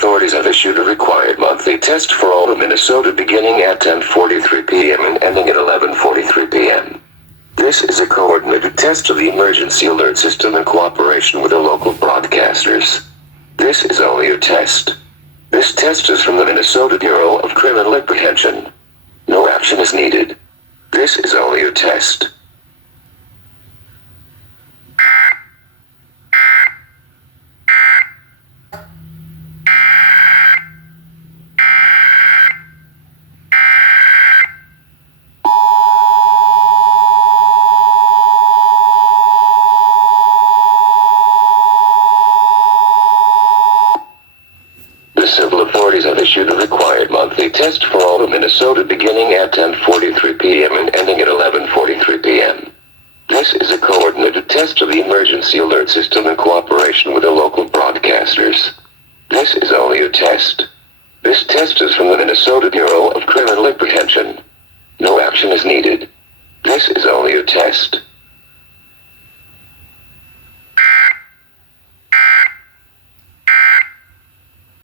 authorities have issued a required monthly test for all of Minnesota beginning at 10:43 p.m. and ending at 11:43 p.m. This is a coordinated test of the emergency alert system in cooperation with the local broadcasters. This is only a test. This test is from the Minnesota Bureau of Criminal Apprehension. No action is needed. This is only a test. Civil authorities have issued a required monthly test for all of Minnesota beginning at 10:43 p.m. and ending at 11:43 p.m. This is a coordinated test of the emergency alert system in cooperation with the local broadcasters. This is only a test. This test is from the Minnesota Bureau of Criminal Apprehension. No action is needed.